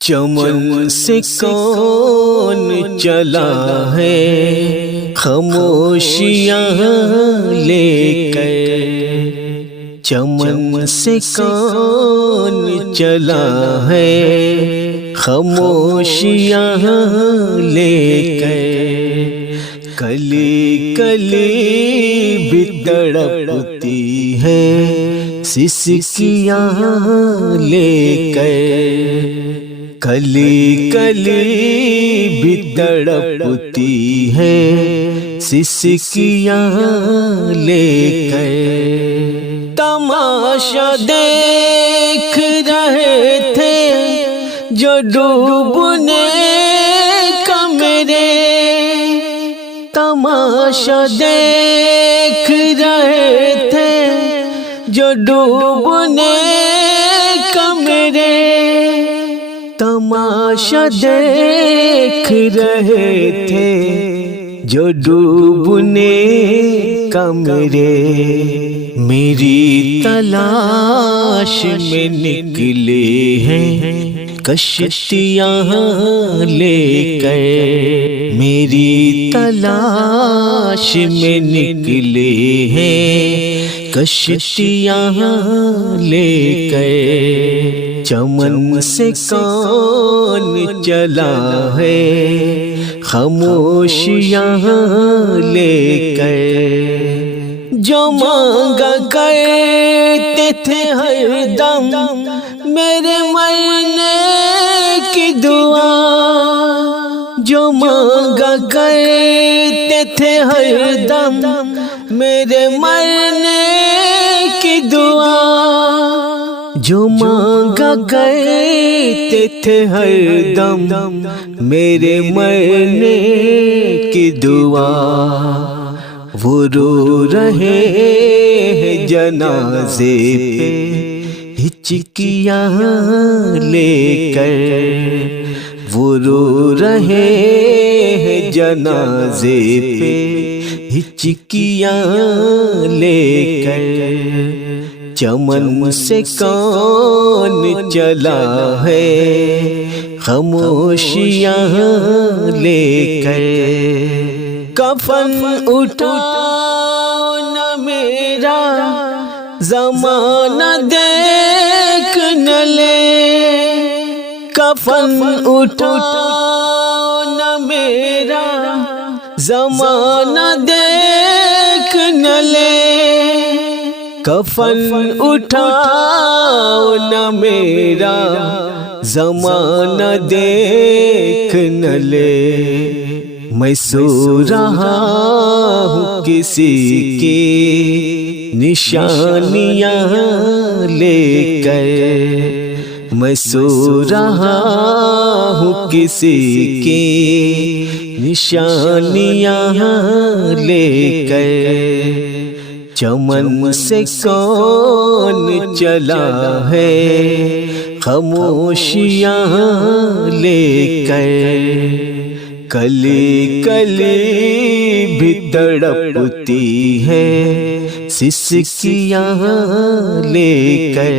چمن سے کون چلا ہے خاموشیاں لے کر، چمن سے کون چلا ہے خاموشیاں لے کر، کلی کلی بھی تڑپتی ہے سسکیاں لے کر، کلی کلی بھی تڑپتی ہے سسکیاں لے کر، تماشا دیکھ رہے تھے جو ڈوبنے کا میرے، تماشا دیکھ رہے تھے جو ڈوبنے کا میرے، تماشا دیکھ رہے تھے جو ڈوبنے کا میرے، میری تلاش میں نکلے ہیں کشتیاں لے کر، میری تلاش میں نکلے ہیں کشتیاں لے کر، چمن سے کون چلا ہے خاموشیاں لے کر، جو مانگا کرتے تھے ہر دم میرے مرنے کی دعا، جو مانگا کرتے تھے ہر دم میرے مرنے کی دعا، جو مانگا کرتے تھے ہر دم میرے مرنے کی دعا، وہ رو رہے ہیں جنازے پہ ہچکیاں لے کر، وہ رو رہے ہیں جنازے پہ ہچکیاں لے کر، چمن سے کون چلا ہے خاموشیاں لے کر، کفن اٹھاؤ نہ میرا زمانہ دیکھ نہ لے، کفن اٹھاؤ نہ میرا زمانہ دیکھ نہ لے، کفن اٹھاؤ نہ میرا زمانہ دیکھ نہ لے، میں سو رہا ہوں کسی کی نشانیاں لے کر، میں سو رہا ہوں کسی کی نشانیاں لے کر، چمن سے کون چلا ہے خاموشیاں لے کر، کلی کلی بھی تڑپتی ہے سسکیاں لے کر۔